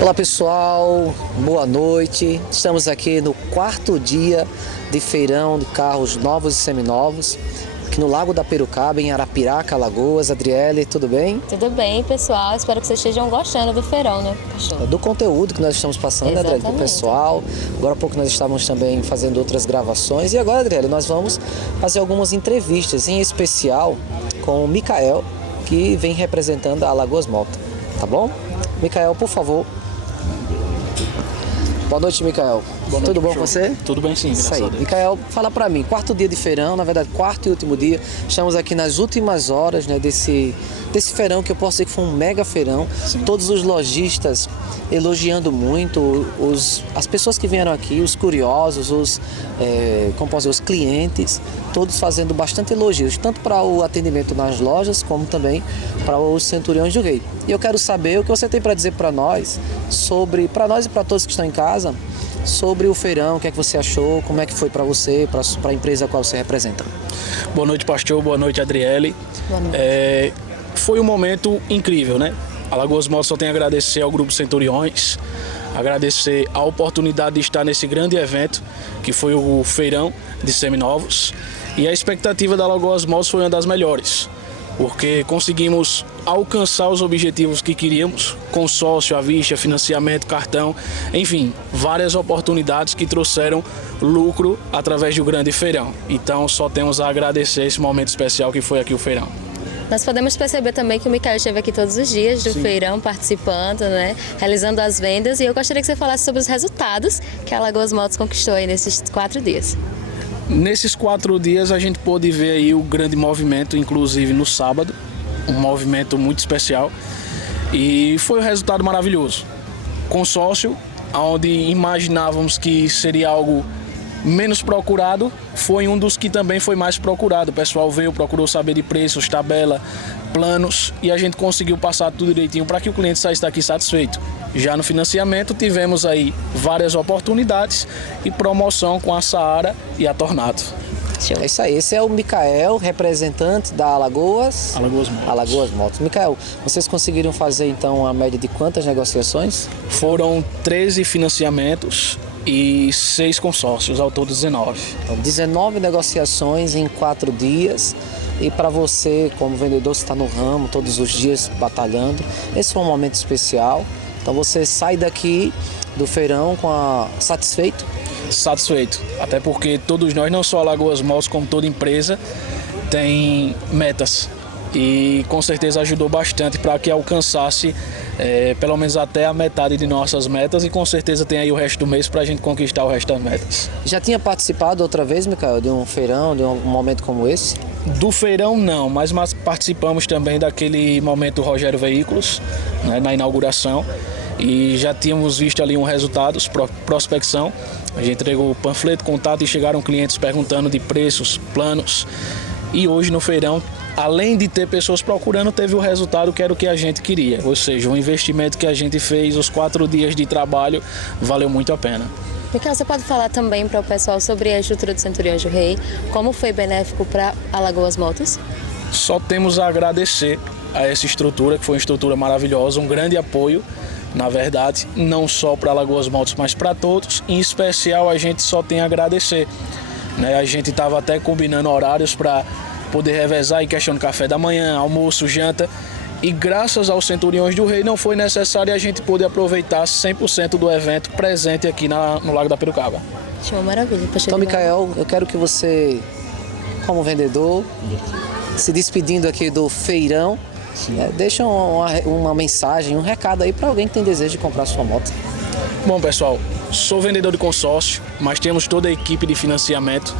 Olá pessoal, boa noite. Estamos aqui no quarto dia de feirão de carros novos e seminovos, aqui no Lago da Perucaba, em Arapiraca, Alagoas. Adriele, tudo bem? Tudo bem, pessoal. Espero que vocês estejam gostando do feirão, né, Pastor? Do conteúdo que nós estamos passando, né, Adriele, pro pessoal. Agora há pouco nós estávamos também fazendo outras gravações. E agora, Adriele, nós vamos fazer algumas entrevistas, em especial com o Mikael, que vem representando a Alagoas Moto, tá bom? Mikael, por favor. Boa noite, Mikael. Boa noite, tudo bom show. com você? Tudo bem, sim. Isso aí. Mikael, fala pra mim, quarto dia de feirão, na verdade, quarto e último dia. Estamos aqui nas últimas horas, né, desse feirão, que eu posso dizer que foi um mega feirão. Sim. Todos os lojistas elogiando muito, as pessoas que vieram aqui, os curiosos, os clientes, todos fazendo bastante elogios, tanto para o atendimento nas lojas, como também para os Centuriões do Rei. E eu quero saber o que você tem para dizer para nós, para nós e para todos que estão em casa, sobre o feirão, o que é que você achou, como é que foi para você, para a empresa a qual você representa. Boa noite, Pastor. Boa noite, Adriele. Boa noite. Foi um momento incrível, né? Alagoas Motos só tem a agradecer ao Grupo Centuriões, agradecer a oportunidade de estar nesse grande evento, que foi o feirão de seminovos. E a expectativa da Alagoas Motos foi uma das melhores, porque conseguimos alcançar os objetivos que queríamos, consórcio, à vista, financiamento, cartão, enfim, várias oportunidades que trouxeram lucro através do grande feirão. Então só temos a agradecer esse momento especial que foi aqui o feirão. Nós podemos perceber também que o Mikael esteve aqui todos os dias do feirão, participando, né, realizando as vendas. E eu gostaria que você falasse sobre os resultados que a Alagoas Motos conquistou aí nesses 4 dias. Nesses 4 dias a gente pôde ver aí o grande movimento, inclusive no sábado, um movimento muito especial, e foi um resultado maravilhoso. Consórcio, onde imaginávamos que seria algo menos procurado, foi um dos que também foi mais procurado. O pessoal veio, procurou saber de preços, tabela, planos, e a gente conseguiu passar tudo direitinho para que o cliente saísse daqui satisfeito. Já no financiamento tivemos aí várias oportunidades e promoção com a Saara e a Tornado. É isso aí, esse é o Mikael, representante da Alagoas Motos. Mikael, vocês conseguiram fazer então a média de quantas negociações? Foram 13 financiamentos e 6 consórcios, ao todo 19. Então, 19 negociações em 4 dias. E para você, como vendedor, você está no ramo todos os dias batalhando. Esse foi um momento especial. Então você sai daqui do feirão satisfeito? Satisfeito, até porque todos nós, não só Alagoas Motos, como toda empresa, tem metas. E com certeza ajudou bastante para que alcançasse pelo menos até a metade de nossas metas, e com certeza tem aí o resto do mês para a gente conquistar o resto das metas. Já tinha participado outra vez, Mikael, de um feirão, de um momento como esse? Do feirão não, mas participamos também daquele momento Rogério Veículos, né, na inauguração, e já tínhamos visto ali um resultado, prospecção. A gente entregou o panfleto, contato, e chegaram clientes perguntando de preços, planos, e hoje no feirão, além de ter pessoas procurando, teve o resultado que era o que a gente queria, ou seja, o investimento que a gente fez, os 4 dias de trabalho, valeu muito a pena. Mikael, você pode falar também para o pessoal sobre a estrutura do Centuriões do Rei, como foi benéfico para Alagoas Motos? Só temos a agradecer a essa estrutura, que foi uma estrutura maravilhosa, um grande apoio, na verdade, não só para Alagoas Motos, mas para todos. Em especial, a gente só tem a agradecer, né? A gente estava até combinando horários para poder revezar em questão do café da manhã, almoço, janta, e graças aos Centuriões do Rei não foi necessário a gente poder aproveitar 100% do evento presente aqui no Lago da Perucaba. Show, maravilha. Então, Mikael, eu quero que você como vendedor, se despedindo aqui do feirão. Deixa uma mensagem, um recado aí para alguém que tem desejo de comprar sua moto. Bom, pessoal, sou vendedor de consórcio, mas temos toda a equipe de financiamento.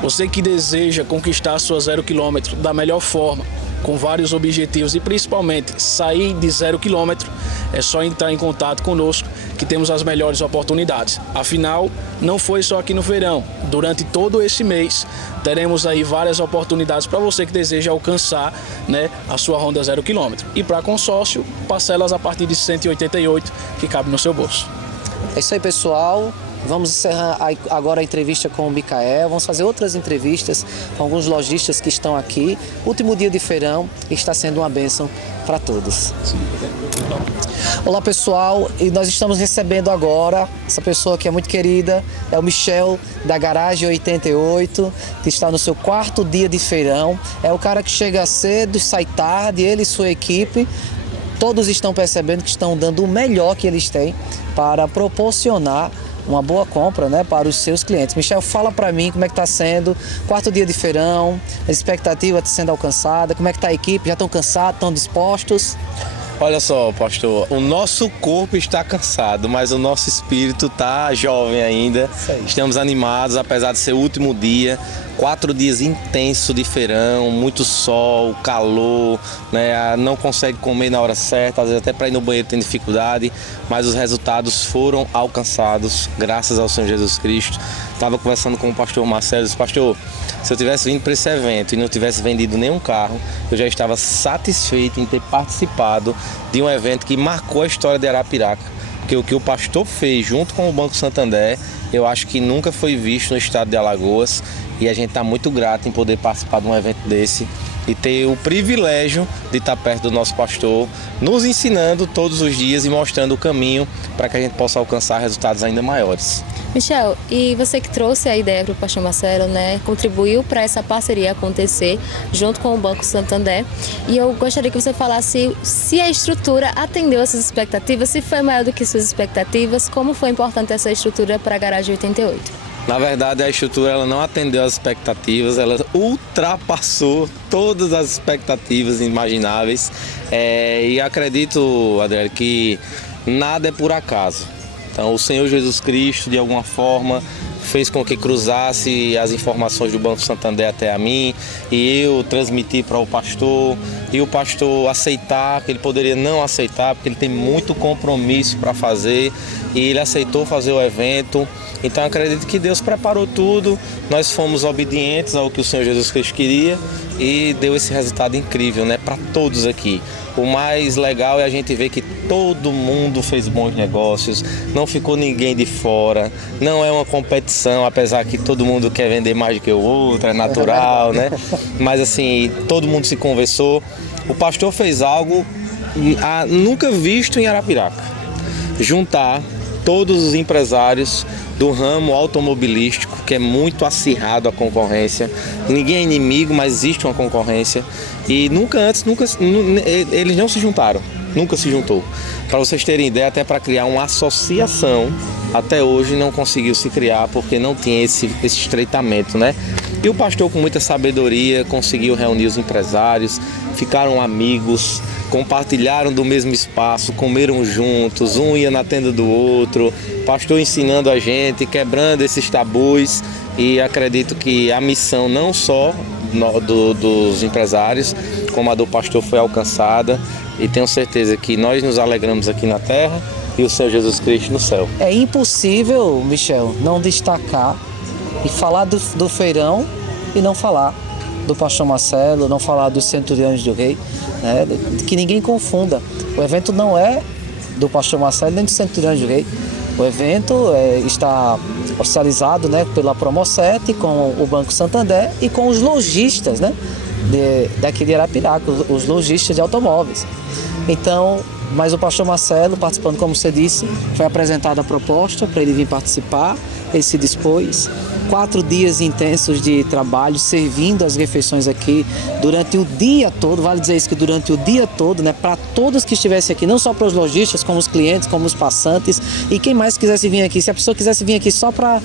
Você que deseja conquistar a sua 0 km da melhor forma, com vários objetivos e principalmente sair de 0 km, é só entrar em contato conosco que temos as melhores oportunidades. Afinal, não foi só aqui no feirão. Durante todo esse mês, teremos aí várias oportunidades para você que deseja alcançar, né, a sua Honda 0 km. E para consórcio, parcelas a partir de 188 que cabe no seu bolso. É isso aí, pessoal. Vamos encerrar agora a entrevista com o Micael. Vamos fazer outras entrevistas com alguns lojistas que estão aqui. Último dia de feirão e está sendo uma bênção para todos. Olá, pessoal. E nós estamos recebendo agora essa pessoa que é muito querida. É o Michel da Garagem 88, que está no seu 4º dia de feirão. É o cara que chega cedo, sai tarde, ele e sua equipe. Todos estão percebendo que estão dando o melhor que eles têm para proporcionar uma boa compra, né, para os seus clientes. Michel, fala para mim como é que está sendo 4º dia de feirão, a expectativa está sendo alcançada, como é que está a equipe, já estão cansados, estão dispostos? Olha só, pastor, o nosso corpo está cansado, mas o nosso espírito está jovem ainda. Estamos animados, apesar de ser o último dia. 4 dias intensos de feirão, muito sol, calor, né? Não consegue comer na hora certa, às vezes até para ir no banheiro tem dificuldade, mas os resultados foram alcançados, graças ao Senhor Jesus Cristo. Estava conversando com o pastor Marcelo, disse: pastor, se eu tivesse vindo para esse evento e não tivesse vendido nenhum carro, eu já estava satisfeito em ter participado de um evento que marcou a história de Arapiraca. Porque o que o pastor fez junto com o Banco Santander, eu acho que nunca foi visto no estado de Alagoas, e a gente está muito grato em poder participar de um evento desse e ter o privilégio de estar perto do nosso pastor, nos ensinando todos os dias e mostrando o caminho para que a gente possa alcançar resultados ainda maiores. Michel, e você que trouxe a ideia para o pastor Marcelo, né, contribuiu para essa parceria acontecer junto com o Banco Santander, e eu gostaria que você falasse se a estrutura atendeu essas expectativas, se foi maior do que suas expectativas, como foi importante essa estrutura para a Garagem 88. Na verdade, a estrutura ela não atendeu às expectativas, ela ultrapassou todas as expectativas imagináveis, e acredito, Adriano, que nada é por acaso. Então, o Senhor Jesus Cristo, de alguma forma, fez com que cruzasse as informações do Banco Santander até a mim, e eu transmiti para o pastor, e o pastor aceitar, que ele poderia não aceitar, porque ele tem muito compromisso para fazer, e ele aceitou fazer o evento. Então, acredito que Deus preparou tudo, nós fomos obedientes ao que o Senhor Jesus Cristo queria e deu esse resultado incrível, né, para todos aqui. O mais legal é a gente ver que todo mundo fez bons negócios, não ficou ninguém de fora, não é uma competição, apesar que todo mundo quer vender mais do que o outro, é natural, né? Mas assim, todo mundo se conversou. O pastor fez algo nunca visto em Arapiraca, juntar todos os empresários do ramo automobilístico, que é muito acirrado a concorrência. Ninguém é inimigo, mas existe uma concorrência. E eles não se juntaram, nunca se juntou. Para vocês terem ideia, até para criar uma associação, até hoje não conseguiu se criar, porque não tinha esse estreitamento, né? E o pastor, com muita sabedoria, conseguiu reunir os empresários, ficaram amigos, compartilharam do mesmo espaço, comeram juntos, um ia na tenda do outro, pastor ensinando a gente, quebrando esses tabus, e acredito que a missão não só dos empresários, como a do pastor foi alcançada, e tenho certeza que nós nos alegramos aqui na terra e o Senhor Jesus Cristo no céu. É impossível, Michel, não destacar e falar do feirão e não falar do pastor Marcelo, não falar dos Centuriões do Rei, né? Que ninguém confunda. O evento não é do pastor Marcelo nem dos Centuriões do Rei. O evento está oficializado, né, pela Promocete, com o Banco Santander e com os lojistas, né, daqui de Arapiraca, os lojistas de automóveis. Então, Mas o pastor Marcelo, participando, como você disse, foi apresentada a proposta para ele vir participar, ele se dispôs. 4 dias intensos de trabalho, servindo as refeições aqui durante o dia todo, vale dizer isso, que durante o dia todo, né, para todos que estivessem aqui, não só para os lojistas, como os clientes, como os passantes, e quem mais quisesse vir aqui. Se a pessoa quisesse vir aqui só para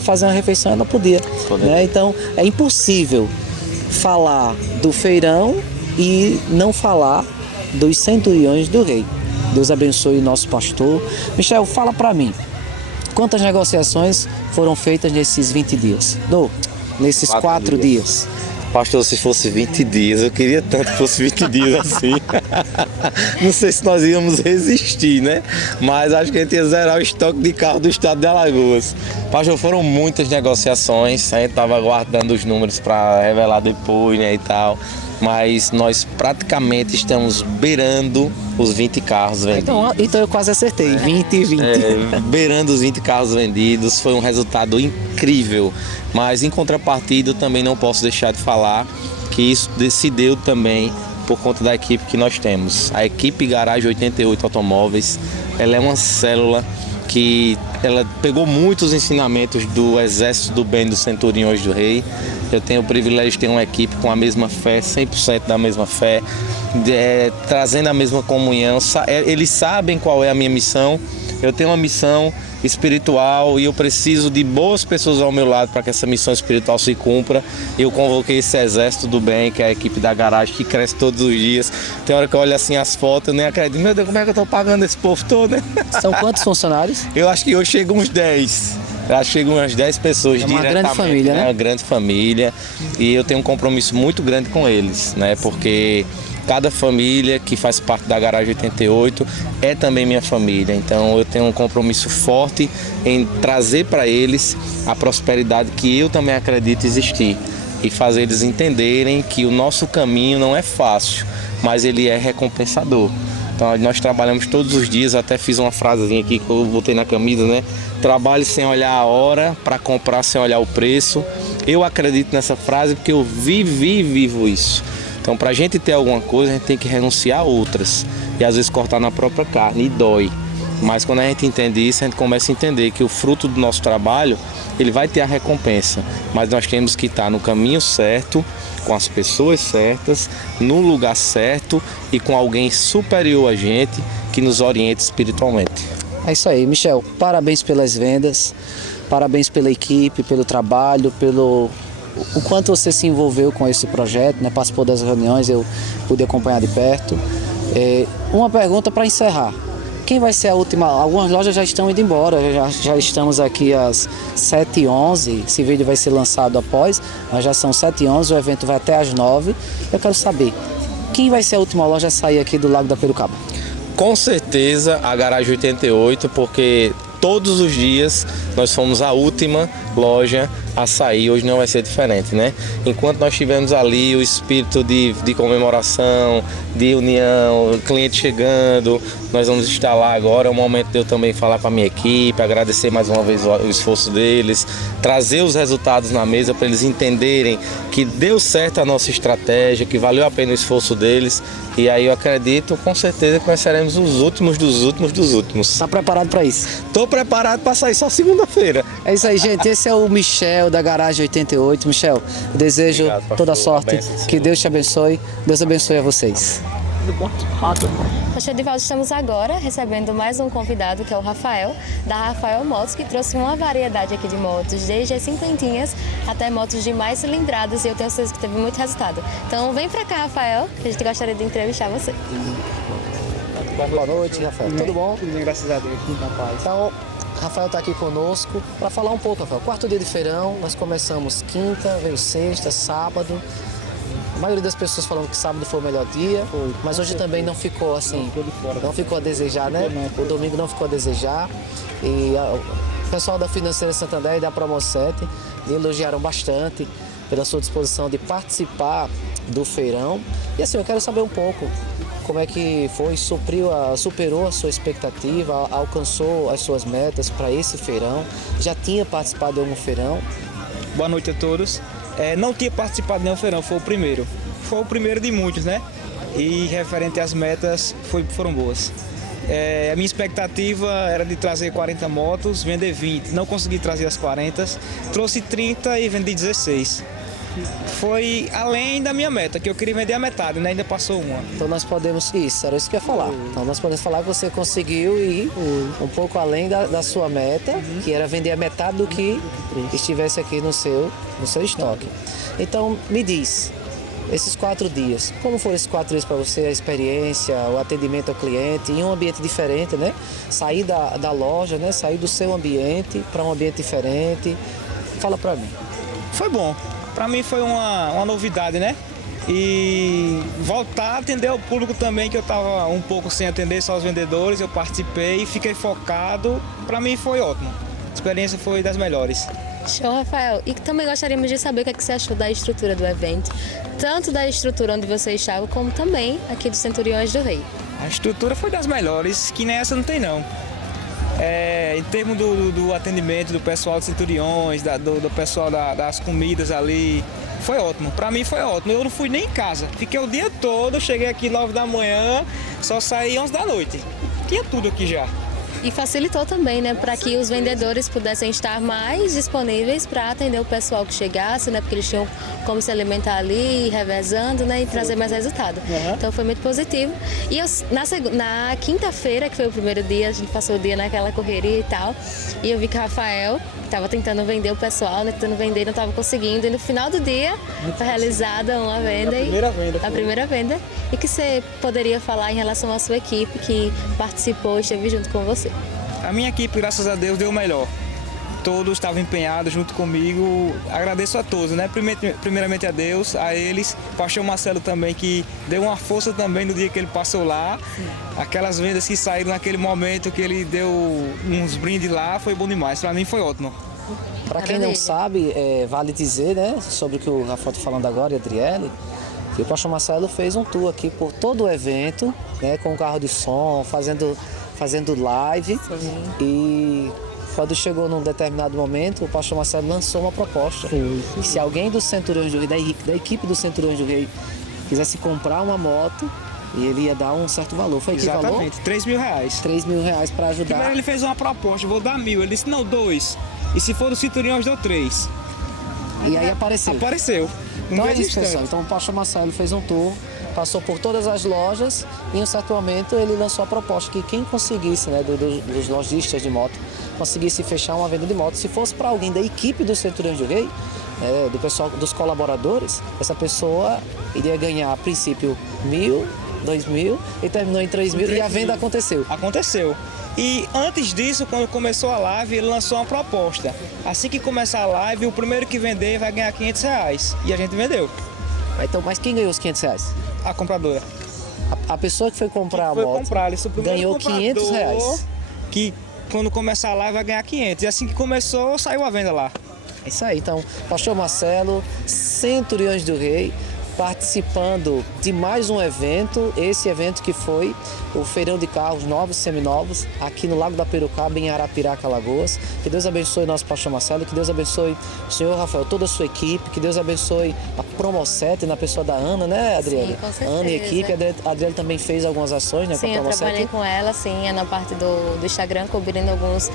fazer uma refeição, ela podia. Né? Então, é impossível falar do feirão e não falar dos centuriões do rei. Deus abençoe o nosso pastor. Michel, fala para mim, quantas negociações foram feitas nesses 20 dias? Nesses 4 dias. Pastor, se fosse 20 dias, eu queria tanto que fosse 20 dias assim. Não sei se nós íamos resistir, né? Mas acho que a gente ia zerar o estoque de carro do estado de Alagoas. Pastor, foram muitas negociações, a gente estava aguardando os números para revelar depois, né, e tal. Mas nós praticamente estamos beirando os 20 carros vendidos. Então eu quase acertei, 20 e 20. Beirando os 20 carros vendidos, foi um resultado incrível. Mas em contrapartida, eu também não posso deixar de falar que isso se deu também por conta da equipe que nós temos. A equipe Garagem 88 Automóveis, ela é uma célula que ela pegou muitos ensinamentos do Exército do Bem dos Centuriões do Rei. Eu tenho o privilégio de ter uma equipe com a mesma fé, 100% da mesma fé, trazendo a mesma comunhão. Eles sabem qual é a minha missão. Eu tenho uma missão espiritual e eu preciso de boas pessoas ao meu lado para que essa missão espiritual se cumpra. Eu convoquei esse Exército do Bem, que é a equipe da garagem, que cresce todos os dias. Tem hora que eu olho assim as fotos, eu nem acredito. Meu Deus, como é que eu estou pagando esse povo todo, né? São quantos funcionários? Eu acho que hoje chega uns 10. Eu acho que chegam umas 10 pessoas diretamente. É uma grande família, né? Uma grande família. E eu tenho um compromisso muito grande com eles, né? Porque cada família que faz parte da Garagem 88 é também minha família. Então eu tenho um compromisso forte em trazer para eles a prosperidade que eu também acredito existir. E fazer eles entenderem que o nosso caminho não é fácil, mas ele é recompensador. Então nós trabalhamos todos os dias, até fiz uma frasezinha aqui que eu botei na camisa, né? Trabalhe sem olhar a hora, para comprar sem olhar o preço. Eu acredito nessa frase porque eu vivo isso. Então, para a gente ter alguma coisa, a gente tem que renunciar a outras. E às vezes cortar na própria carne, e dói. Mas quando a gente entende isso, a gente começa a entender que o fruto do nosso trabalho, ele vai ter a recompensa. Mas nós temos que estar no caminho certo, com as pessoas certas, no lugar certo e com alguém superior a gente que nos oriente espiritualmente. É isso aí, Michel. Parabéns pelas vendas, parabéns pela equipe, pelo trabalho, pelo o quanto você se envolveu com esse projeto, né? Participou das reuniões, eu pude acompanhar de perto. Uma pergunta para encerrar. Quem vai ser a última? Algumas lojas já estão indo embora, já estamos aqui às 7h11, esse vídeo vai ser lançado após, mas já são 7h11, o evento vai até às 9h. Eu quero saber, quem vai ser a última loja a sair aqui do Lago da Perucaba? Com certeza a Garagem 88, porque todos os dias nós fomos a última loja a sair, hoje não vai ser diferente, né? Enquanto nós tivemos ali o espírito de comemoração, de união, o cliente chegando, nós vamos estar lá agora. É o momento de eu também falar com a minha equipe, agradecer mais uma vez o esforço deles, trazer os resultados na mesa para eles entenderem que deu certo a nossa estratégia, que valeu a pena o esforço deles. E aí eu acredito com certeza que nós seremos os últimos dos últimos dos últimos. Está preparado para isso? Estou preparado para sair só segunda-feira. É isso aí, gente. Esse é o Michel da Garagem 88. Michel, eu desejo toda a sorte. Que Deus te abençoe. Deus abençoe a vocês. Pastor Edivaldo, estamos agora recebendo mais um convidado, que é o Rafael, da Rafael Motos, que trouxe uma variedade aqui de motos, desde as cinquentinhas até motos de mais cilindradas, e eu tenho certeza que teve muito resultado. Então vem pra cá, Rafael, que a gente gostaria de entrevistar você. Boa noite, Rafael. Tudo bom? Tudo bem, graças a Deus. Então, Rafael está aqui conosco para falar um pouco, Rafael. 4º dia de feirão, nós começamos quinta, veio sexta, sábado. A maioria das pessoas falando que sábado foi o melhor dia, mas hoje também não ficou assim, não ficou a desejar, né? O domingo não ficou a desejar. E o pessoal da Financeira Santander e da Promo 7 me elogiaram bastante pela sua disposição de participar do feirão. E assim, eu quero saber um pouco como é que foi, superou a sua expectativa, alcançou as suas metas para esse feirão. Já tinha participado de algum feirão? Boa noite a todos. Não tinha participado de nenhum feirão, foi o primeiro. Foi o primeiro de muitos, né? E referente às metas, foram boas. A minha expectativa era de trazer 40 motos, vender 20. Não consegui trazer as 40, trouxe 30 e vendi 16. Foi além da minha meta, que eu queria vender a metade, né? Ainda passou uma. Então nós podemos, isso, era isso que eu ia falar. Então nós podemos falar que você conseguiu ir um pouco além da sua meta, que era vender a metade do que estivesse aqui no seu estoque. Então me diz, esses 4 dias, como foram esses 4 dias para você, a experiência, o atendimento ao cliente, em um ambiente diferente, né? Sair da loja, né? Sair do seu ambiente para um ambiente diferente. Fala para mim. Foi bom. Para mim foi uma novidade, né? E voltar a atender ao público também, que eu estava um pouco sem atender, só os vendedores, eu participei, fiquei focado. Para mim foi ótimo. A experiência foi das melhores. Show, Rafael. E também gostaríamos de saber o que, é que você achou da estrutura do evento, tanto da estrutura onde você estava, como também aqui dos Centuriões do Rei. A estrutura foi das melhores, que nem essa não tem não. Em termos do atendimento do pessoal dos Centuriões, do pessoal das comidas ali, foi ótimo. Pra mim foi ótimo. Eu não fui nem em casa. Fiquei o dia todo, cheguei aqui 9 da manhã, só saí 11 da noite. Tinha tudo aqui já. E facilitou também, né, para que os vendedores pudessem estar mais disponíveis para atender o pessoal que chegasse, né, porque eles tinham como se alimentar ali, revezando, né, e trazer mais resultado. Então foi muito positivo. E na quinta-feira, que foi o primeiro dia, a gente passou o dia naquela correria e tal, e eu vi que o Rafael estava tentando vender o pessoal, né, tentando vender e não estava conseguindo. E no final do dia foi realizada uma venda. A primeira venda. E que você poderia falar em relação à sua equipe que participou e esteve junto com você? A minha equipe, graças a Deus, deu o melhor. Todos estavam empenhados junto comigo. Agradeço a todos, né? Primeiramente a Deus, a eles, o pastor Marcelo também, que deu uma força também no dia que ele passou lá. Aquelas vendas que saíram naquele momento que ele deu uns brindes lá, foi bom demais. Para mim foi ótimo. Para quem não sabe, vale dizer, né, sobre o que o Rafael está falando agora, e a Adriele, que o pastor Marcelo fez um tour aqui por todo o evento, né, com o carro de som, fazendo live. E quando chegou num determinado momento, o pastor Marcelo lançou uma proposta. Que se alguém do Centuriões do Rei, da equipe do Centuriões do Rei, quisesse comprar uma moto, e ele ia dar um certo valor. Foi que valor? Exatamente, R$3.000. R$3.000 para ajudar. Primeiro ele fez uma proposta, vou dar 1.000. Ele disse, não, 2. E se for do Centuriões, deu 3. E aí apareceu. No Então é mesmo isso, pessoal. instante. Então o pastor Marcelo fez um tour, passou por todas as lojas e em um certo momento ele lançou a proposta que quem conseguisse, né, dos lojistas de moto, conseguisse fechar uma venda de moto, se fosse para alguém da equipe do Centuriões do Rei, do pessoal, dos colaboradores, essa pessoa iria ganhar a princípio 1.000, 2.000 e terminou em 3.000 e a venda aconteceu. Aconteceu. E antes disso, quando começou a live, ele lançou uma proposta. Assim que começar a live, o primeiro que vender vai ganhar R$500. E a gente vendeu. Então, mas quem ganhou os R$500? A compradora. A pessoa que foi comprar a moto ganhou R$500. Que quando começar a live vai ganhar 500. E assim que começou, saiu a venda lá. É isso aí. Então, pastor Marcelo, Centuriões do Rei, participando de mais um evento, esse evento que foi o Feirão de Carros Novos e Seminovos, aqui no Lago da Perucaba, em Arapiraca, Alagoas. Que Deus abençoe o nosso pastor Marcelo, que Deus abençoe o senhor Rafael, toda a sua equipe, que Deus abençoe a Promocete na pessoa da Ana, né, Adriele? Sim, com certeza. Ana e equipe, a Adriele também fez algumas ações, né, Sim, com a eu Promocete. trabalhei com ela, sim, na parte do Instagram, cobrindo alguns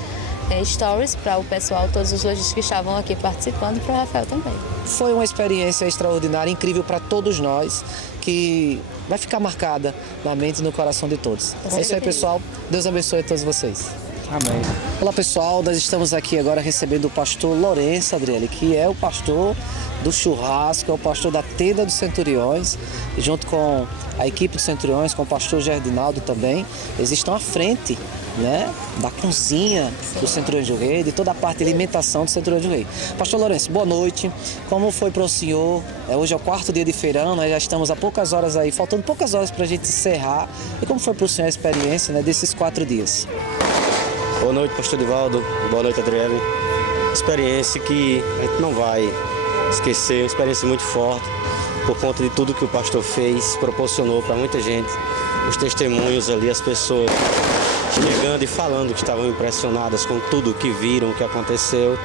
stories para o pessoal, todos os lojistas que estavam aqui participando, e para o Rafael também. Foi uma experiência extraordinária, incrível para todos nós, que vai ficar marcada na mente e no coração de todos. É isso aí, pessoal. Deus abençoe a todos vocês. Amém. Olá, pessoal. Nós estamos aqui agora recebendo o pastor Lourenço, Adriele, que é o pastor do churrasco, é o pastor da Tenda dos Centuriões, e junto com a equipe dos Centuriões, com o pastor Gerdinaldo também, eles estão à frente, né, da cozinha do Centuriões do Rei, de toda a parte de alimentação do Centuriões do Rei. Pastor Lourenço, boa noite. Como foi para o senhor? Hoje é o 4º dia de feirão, nós já estamos há poucas horas aí, faltando poucas horas para a gente encerrar. E como foi para o senhor a experiência, né, desses 4 dias? Boa noite, pastor Divaldo. Boa noite, Adriele. Experiência que a gente não vai esquecer, uma experiência muito forte, por conta de tudo que o pastor fez, proporcionou para muita gente, os testemunhos ali, as pessoas chegando e falando que estavam impressionadas com tudo que viram, o que aconteceu.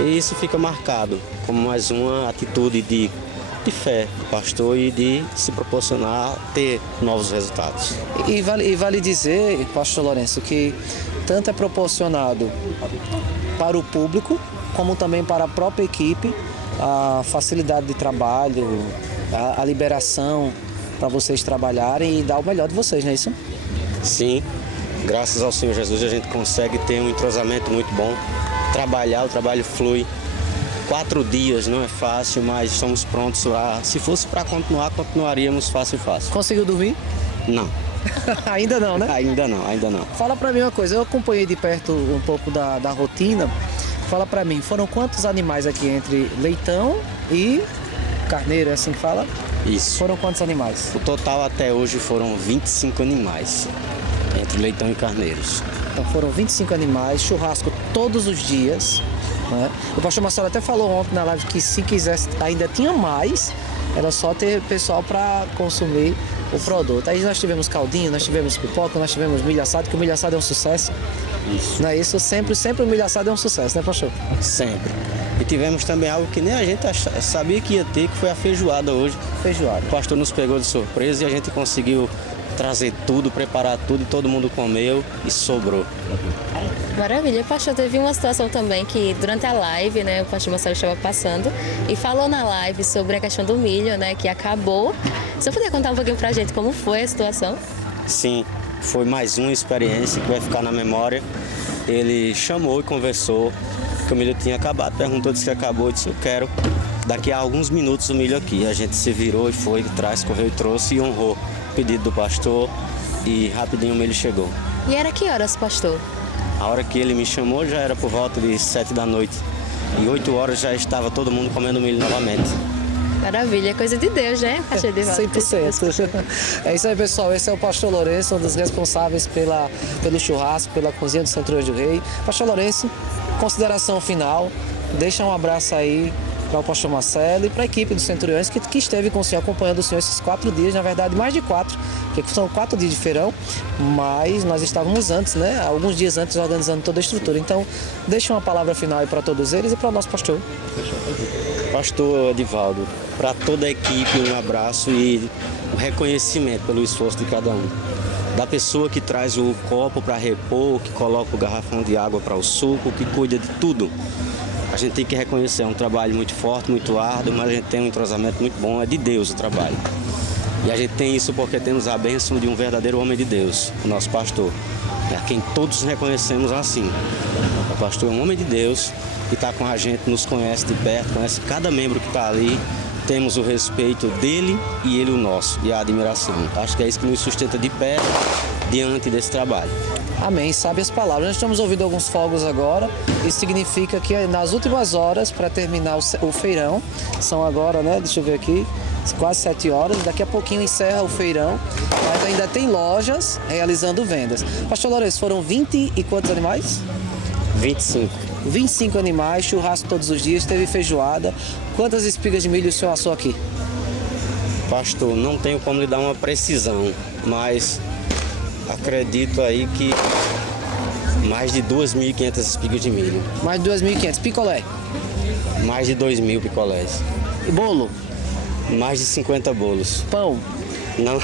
E isso fica marcado como mais uma atitude de de fé do pastor e de se proporcionar ter novos resultados. E vale dizer, pastor Lourenço, que tanto é proporcionado para o público, como também para a própria equipe, a facilidade de trabalho, a liberação para vocês trabalharem e dar o melhor de vocês, não é isso? Sim, graças ao Senhor Jesus a gente consegue ter um entrosamento muito bom, o trabalho flui. 4 dias não é fácil, mas estamos prontos lá. Se fosse para continuar, continuaríamos fácil. Conseguiu dormir? Não. Ainda não, né? Ainda não. Fala pra mim uma coisa, eu acompanhei de perto um pouco da rotina. Fala pra mim, foram quantos animais aqui entre leitão e carneiro, é assim que fala? Isso. Foram quantos animais? O total até hoje foram 25 animais, entre leitão e carneiros. Então foram 25 animais, churrasco todos os dias, né? O pastor Marcelo até falou ontem na live que se quisesse ainda tinha mais, era só ter pessoal para consumir o produto. Aí nós tivemos caldinho, nós tivemos pipoca, nós tivemos milho assado, que o milho assado é um sucesso. Isso. Não é isso? Sempre o milho assado é um sucesso, né, pastor? Sempre. E tivemos também algo que nem a gente sabia que ia ter, que foi a feijoada hoje. Feijoada. O pastor nos pegou de surpresa e a gente conseguiu trazer tudo, preparar tudo e todo mundo comeu e sobrou. Maravilha. Pastor, teve uma situação também que durante a live, né, o pastor Marcelo estava passando e falou na live sobre a questão do milho, né, que acabou. Você poderia contar um pouquinho pra gente como foi a situação? Sim, foi mais uma experiência que vai ficar na memória. Ele chamou e conversou que o milho tinha acabado, perguntou, disse que acabou, disse eu quero daqui a alguns minutos o milho aqui. A gente se virou e foi atrás, correu e trouxe e honrou o pedido do pastor e rapidinho o milho chegou. E era que horas, pastor? A hora que ele me chamou já era por volta de 7 da noite e 8 horas já estava todo mundo comendo milho novamente. Maravilha, coisa de Deus, né, pastor Edivaldo? 100%. É isso aí, pessoal. Esse é o pastor Lourenço, um dos responsáveis pelo churrasco, pela cozinha do Centuriões do Rei. Pastor Lourenço, consideração final, deixa um abraço aí para o pastor Marcelo e para a equipe dos Centuriões que esteve com o senhor, acompanhando o senhor esses 4 dias, na verdade mais de 4, porque são 4 dias de feirão, mas nós estávamos antes, né, alguns dias antes organizando toda a estrutura. Então, deixa uma palavra final aí para todos eles e para o nosso pastor. Pastor Edivaldo, para toda a equipe um abraço e um reconhecimento pelo esforço de cada um. Da pessoa que traz o copo para repor, que coloca o garrafão de água para o suco, que cuida de tudo. A gente tem que reconhecer, é um trabalho muito forte, muito árduo, mas a gente tem um entrosamento muito bom, é de Deus o trabalho. E a gente tem isso porque temos a bênção de um verdadeiro homem de Deus, o nosso pastor, a quem todos reconhecemos assim. O pastor é um homem de Deus que está com a gente, nos conhece de perto, conhece cada membro que está ali, temos o respeito dele e ele o nosso, e a admiração. Acho que é isso que nos sustenta de pé diante desse trabalho. Amém, sabe as palavras. Nós estamos ouvindo alguns fogos agora. Isso significa que nas últimas horas, para terminar o feirão, são agora, né, deixa eu ver aqui, quase 7 horas, daqui a pouquinho encerra o feirão, mas ainda tem lojas realizando vendas. Pastor Lourenço, foram 20 e quantos animais? 25 animais, churrasco todos os dias, teve feijoada. Quantas espigas de milho o senhor assou aqui? Pastor, não tenho como lhe dar uma precisão, mas acredito aí que mais de 2.500 espigas de milho. Mais de 2.500. Picolé? Mais de 2.000 picolés. E bolo? Mais de 50 bolos. Pão? Não,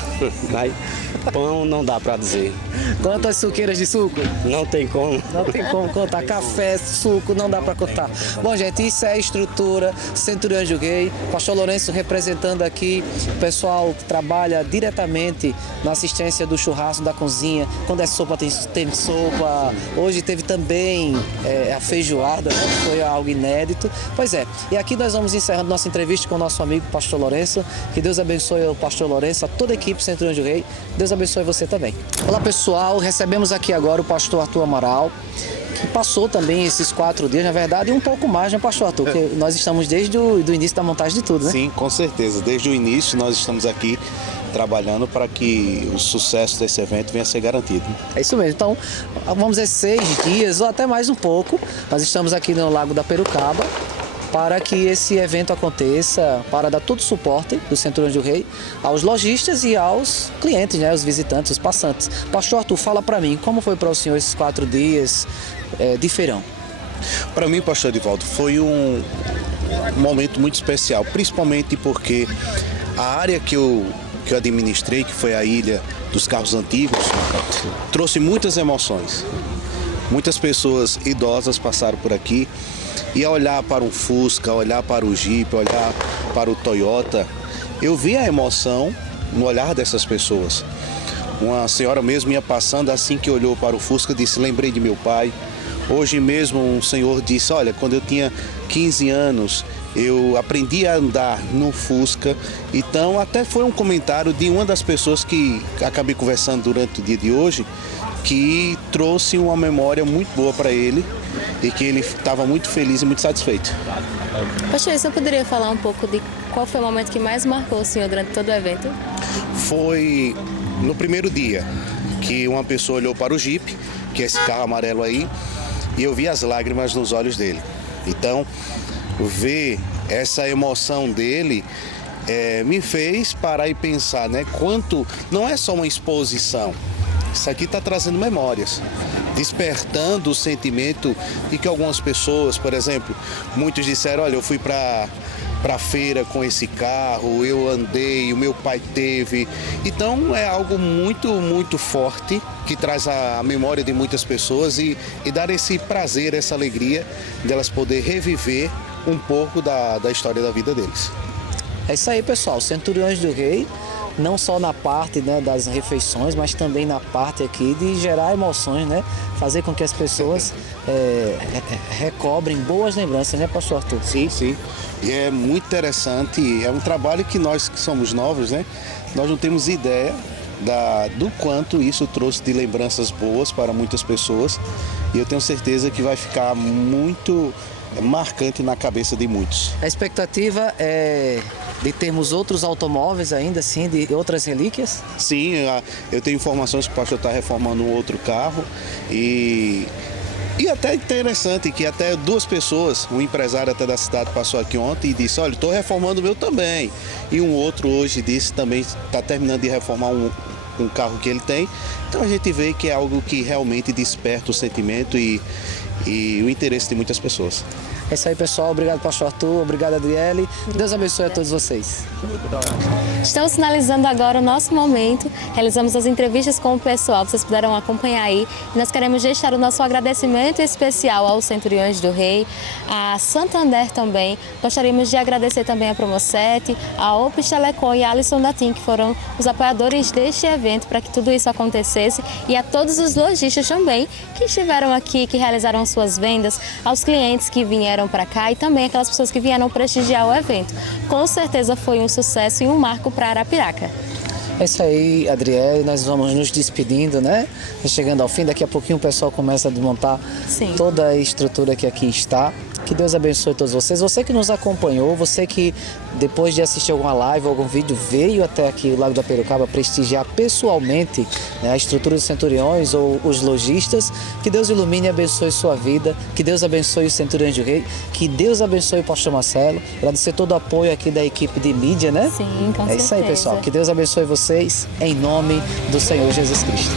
pão não dá para dizer. Quantas suqueiras de suco? Não tem como. Não tem como contar. Café, suco, não dá para contar. Bom, gente, isso é a estrutura Centuriões do Rei. Pastor Lourenço representando aqui o pessoal que trabalha diretamente na assistência do churrasco, da cozinha. Quando é sopa, tem sopa. Hoje teve também a feijoada, né? Foi algo inédito. Pois é, e aqui nós vamos encerrando nossa entrevista com o nosso amigo Pastor Lourenço. Que Deus abençoe o Pastor Lourenço, a toda a equipe Centuriões do Rei. Deus abençoe você também. Olá, pessoal, recebemos aqui agora o pastor Arthur Amaral, que passou também esses 4 dias, na verdade, e um pouco mais, né, pastor Arthur? Porque nós estamos desde o início da montagem de tudo, né? Sim, com certeza. Desde o início nós estamos aqui trabalhando para que o sucesso desse evento venha a ser garantido. É isso mesmo. Então, vamos dizer 6 dias ou até mais um pouco. Nós estamos aqui no Lago da Perucaba para que esse evento aconteça, para dar todo o suporte do Centuriões do Rei aos lojistas e aos clientes, né, os visitantes, os passantes. Pastor Arthur, fala para mim, como foi para o senhor esses 4 dias de feirão? Para mim, pastor Edivaldo, foi um momento muito especial, principalmente porque a área que eu administrei, que foi a Ilha dos Carros Antigos, trouxe muitas emoções. Muitas pessoas idosas passaram por aqui e ao olhar para um Fusca, olhar para o Jeep, olhar para o Toyota, eu vi a emoção no olhar dessas pessoas. Uma senhora mesmo ia passando, assim que olhou para o Fusca, disse: lembrei de meu pai. Hoje mesmo um senhor disse: olha, quando eu tinha 15 anos, eu aprendi a andar no Fusca. Então até foi um comentário de uma das pessoas que acabei conversando durante o dia de hoje, que trouxe uma memória muito boa para ele e que ele estava muito feliz e muito satisfeito. Pastor, você poderia falar um pouco de qual foi o momento que mais marcou o senhor durante todo o evento? Foi no primeiro dia que uma pessoa olhou para o Jeep, que é esse carro amarelo aí, e eu vi as lágrimas nos olhos dele. Então, ver essa emoção dele me fez parar e pensar, né? Quanto não é só uma exposição, isso aqui está trazendo memórias, despertando o sentimento de que algumas pessoas, por exemplo, muitos disseram: olha, eu fui para a feira com esse carro, eu andei, o meu pai teve. Então é algo muito, muito forte que traz a memória de muitas pessoas e dar esse prazer, essa alegria delas poder reviver um pouco da história da vida deles. É isso aí, pessoal. Centuriões do Rei, não só na parte, né, das refeições, mas também na parte aqui de gerar emoções, né? Fazer com que as pessoas recobrem boas lembranças, né, pastor Arthur? Sim, sim. E é muito interessante, é um trabalho que nós que somos novos, né? Nós não temos ideia do quanto isso trouxe de lembranças boas para muitas pessoas. E eu tenho certeza que vai ficar muito marcante na cabeça de muitos. A expectativa é de termos outros automóveis ainda, assim, de outras relíquias? Sim, eu tenho informações que o pastor está reformando um outro carro e até interessante que até duas pessoas, um empresário até da cidade passou aqui ontem e disse: olha, estou reformando o meu também. E um outro hoje disse também está terminando de reformar um carro que ele tem. Então a gente vê que é algo que realmente desperta o sentimento e o interesse de muitas pessoas. É isso aí, pessoal. Obrigado, pastor Arthur. Obrigado, Adriele. Deus abençoe a todos vocês. Estamos finalizando agora o nosso momento. Realizamos as entrevistas com o pessoal, vocês puderam acompanhar aí. E nós queremos deixar o nosso agradecimento especial aos Centuriões do Rei, a Santander também. Gostaríamos de agradecer também a Promocete, a Opus Telecom e a Alisson da TIM, que foram os apoiadores deste evento para que tudo isso acontecesse. E a todos os lojistas também que estiveram aqui, que realizaram suas vendas, aos clientes que vieram para cá e também aquelas pessoas que vieram prestigiar o evento. Com certeza foi um sucesso e um marco para Arapiraca. É isso aí, Adriele, nós vamos nos despedindo, né? Chegando ao fim, daqui a pouquinho o pessoal começa a desmontar toda a estrutura que aqui está. Que Deus abençoe todos vocês. Você que nos acompanhou, você que depois de assistir alguma live ou algum vídeo veio até aqui o Lago da Perucaba prestigiar pessoalmente, né, a estrutura dos Centuriões ou os lojistas, que Deus ilumine e abençoe sua vida, que Deus abençoe os Centuriões do Rei, que Deus abençoe o pastor Marcelo, agradecer todo o apoio aqui da equipe de mídia, né? Sim, com certeza. É isso aí, pessoal. Que Deus abençoe vocês em nome do Senhor Jesus Cristo.